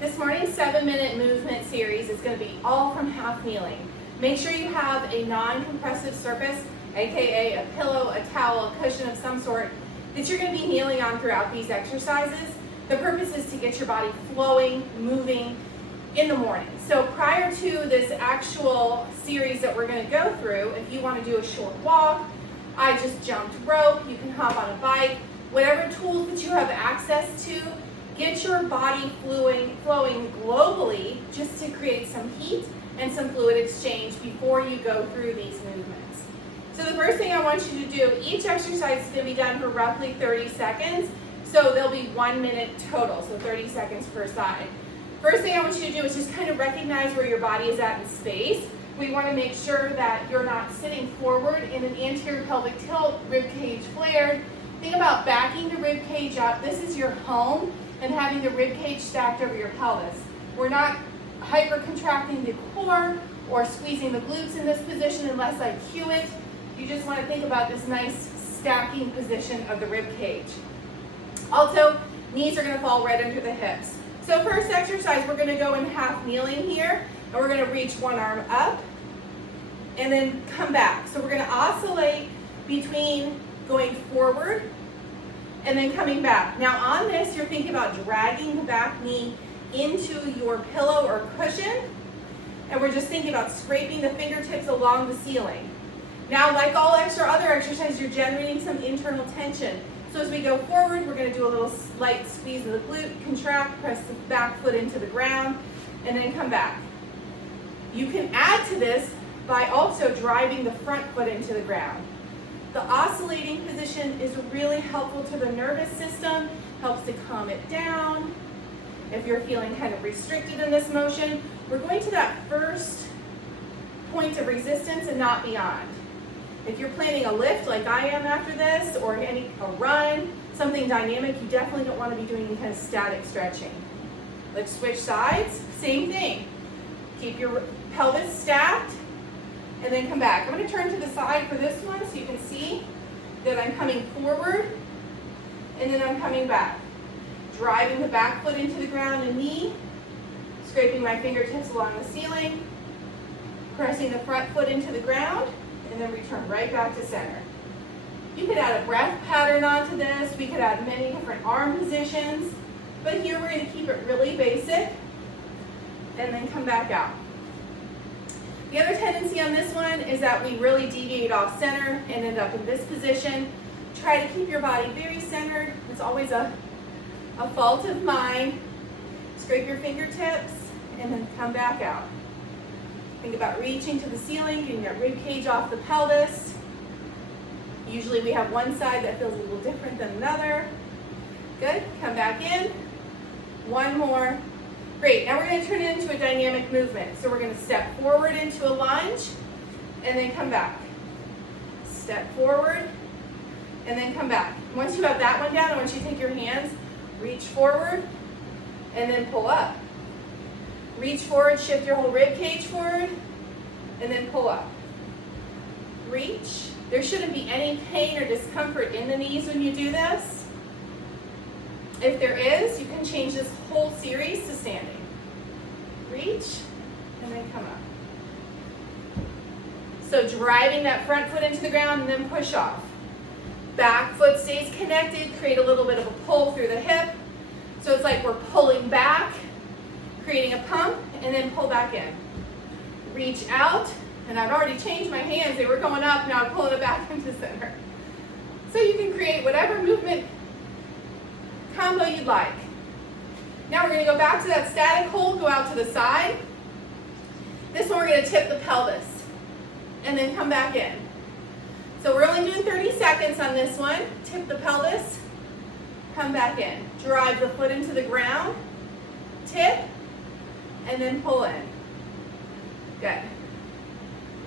This morning's 7-minute movement series is going to be all from half kneeling. Make sure you have a non-compressive surface, aka a pillow, a towel, a cushion of some sort, that you're going to be kneeling on throughout these exercises. The purpose is to get your body flowing, moving in the morning. So prior to this actual series that we're going to go through, if you want to do a short walk, I just jumped rope, you can hop on a bike, whatever tools that you have access to, get your body flowing globally just to create some heat and some fluid exchange before you go through these movements. So the first thing I want you to do, each exercise is going to be done for roughly 30 seconds. So there'll be 1 minute total, so 30 seconds per side. First thing I want you to do is just kind of recognize where your body is at in space. We want to make sure that you're not sitting forward in an anterior pelvic tilt, rib cage flared. Think about backing the rib cage up. This is your home, and having the rib cage stacked over your pelvis. We're not hyper-contracting the core or squeezing the glutes in this position unless I cue it. You just want to think about this nice stacking position of the rib cage. Also, knees are going to fall right under the hips. So first exercise, we're going to go in half kneeling here, and we're going to reach one arm up and then come back. So we're going to oscillate between going forward and then coming back. Now on this, you're thinking about dragging the back knee into your pillow or cushion, and we're just thinking about scraping the fingertips along the ceiling. Now, like all other exercises, you're generating some internal tension. So as we go forward, we're going to do a little slight squeeze of the glute, contract, press the back foot into the ground, and then come back. You can add to this by also driving the front foot into the ground. The oscillating position is really helpful to the nervous system, helps to calm it down. If you're feeling kind of restricted in this motion, we're going to that first point of resistance and not beyond. If you're planning a lift like I am after this, or a run, something dynamic, you definitely don't want to be doing any kind of static stretching. Let's switch sides, same thing. Keep your pelvis stacked, and then come back. I'm going to turn to the side for this one so you can see that I'm coming forward, and then I'm coming back. Driving the back foot into the ground and knee, scraping my fingertips along the ceiling, pressing the front foot into the ground, and then return right back to center. You could add a breath pattern onto this. We could add many different arm positions, but here we're going to keep it really basic, and then come back out. The other tendency on this one is that we really deviate off center and end up in this position. Try to keep your body very centered. It's always a fault of mine. Scrape your fingertips and then come back out. Think about reaching to the ceiling, getting that rib cage off the pelvis. Usually we have one side that feels a little different than another. Good, come back in. One more. Great, now we're going to turn it into a dynamic movement. So we're going to step forward into a lunge and then come back. Step forward and then come back. Once you have that one down, I want you to take your hands, reach forward and then pull up. Reach forward, shift your whole rib cage forward, and then pull up. Reach. There shouldn't be any pain or discomfort in the knees when you do this. If there is, you can change this whole series to standing. Reach, and then come up. So driving that front foot into the ground and then push off. Back foot stays connected, create a little bit of a pull through the hip. So it's like we're pulling back, creating a pump, and then pull back in. Reach out, and I've already changed my hands. They were going up, now I'm pulling it back into center. So you can create whatever movement combo you'd like. Now we're going to go back to that static hold, go out to the side. This one we're going to tip the pelvis, and then come back in. So we're only doing 30 seconds on this one. Tip the pelvis, come back in. Drive the foot into the ground, tip, and then pull in. Good.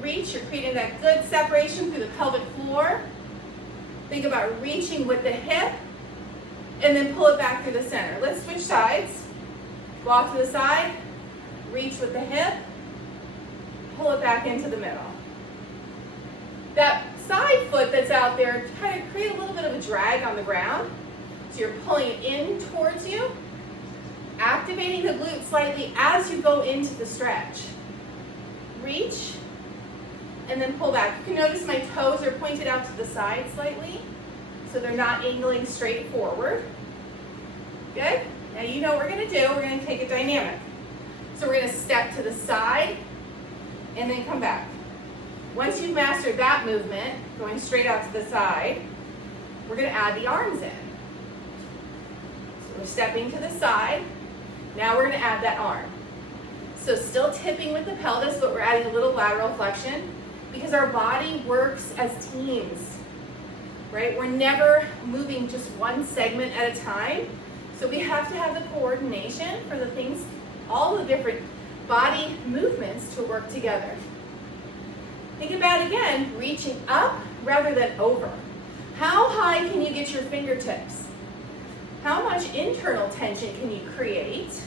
Reach, you're creating that good separation through the pelvic floor. Think about reaching with the hip, and then pull it back through the center. Let's switch sides. Walk to the side, reach with the hip, pull it back into the middle. That side foot that's out there, kind of create a little bit of a drag on the ground. So you're pulling it in towards you, Activating the glutes slightly as you go into the stretch. Reach, and then pull back. You can notice my toes are pointed out to the side slightly, so they're not angling straight forward. Good. Now you know what we're going to do. We're going to take a dynamic. So we're going to step to the side, and then come back. Once you've mastered that movement, going straight out to the side, we're going to add the arms in. So we're stepping to the side. Now we're going to add that arm. So still tipping with the pelvis, but we're adding a little lateral flexion because our body works as teams, right? We're never moving just one segment at a time. So we have to have the coordination for the things, all the different body movements to work together. Think about, again, reaching up rather than over. How high can you get your fingertips? How much internal tension can you create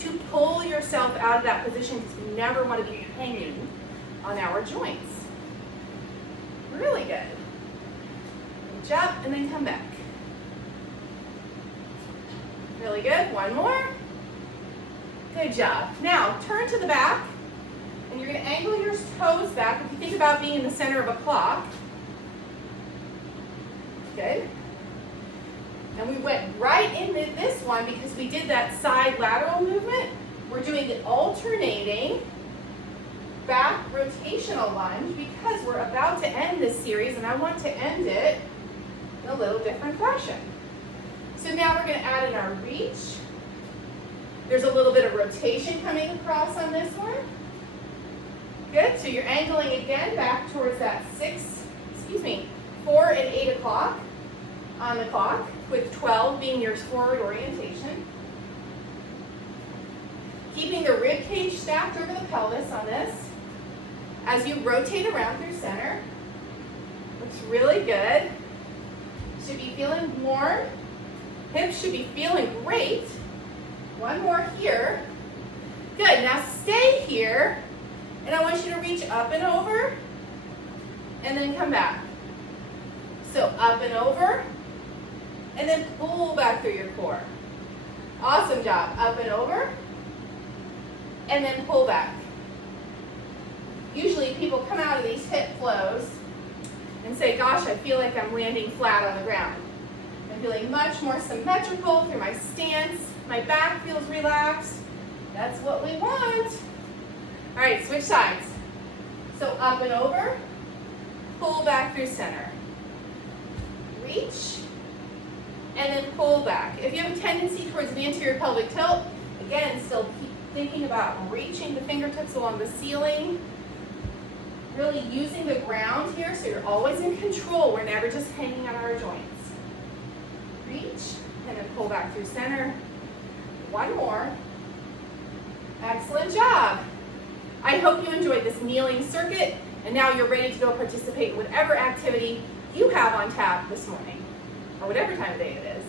to pull yourself out of that position, because we never want to be hanging on our joints? Really good. Reach up and then come back. Really good. One more. Good job. Now turn to the back, and you're going to angle your toes back. If you think about being in the center of a clock. Good. And we went right into this one because we did that side lateral movement. We're doing the alternating back rotational lunge because we're about to end this series, and I want to end it in a little different fashion. So now we're going to add in our reach. There's a little bit of rotation coming across on this one. Good. So you're angling again back towards that 4 and 8 o'clock on the clock, with 12 being your forward orientation. Keeping the rib cage stacked over the pelvis on this. As you rotate around through center, looks really good. Should be feeling warm. Hips should be feeling great. One more here. Good. Now stay here, and I want you to reach up and over, and then come back. So up and over, and then pull back through your core. Awesome job. Up and over, and then pull back. Usually people come out of these hip flows and say, gosh, I feel like I'm landing flat on the ground. I'm feeling much more symmetrical through my stance. My back feels relaxed. That's what we want. All right, switch sides. So up and over, pull back through center. Reach, and then pull back. If you have a tendency towards an anterior pelvic tilt, again, still keep thinking about reaching the fingertips along the ceiling, really using the ground here so you're always in control. We're never just hanging on our joints. Reach, and then pull back through center. One more. Excellent job. I hope you enjoyed this kneeling circuit, and now you're ready to go participate in whatever activity you have on tap this morning, or whatever time of day it is.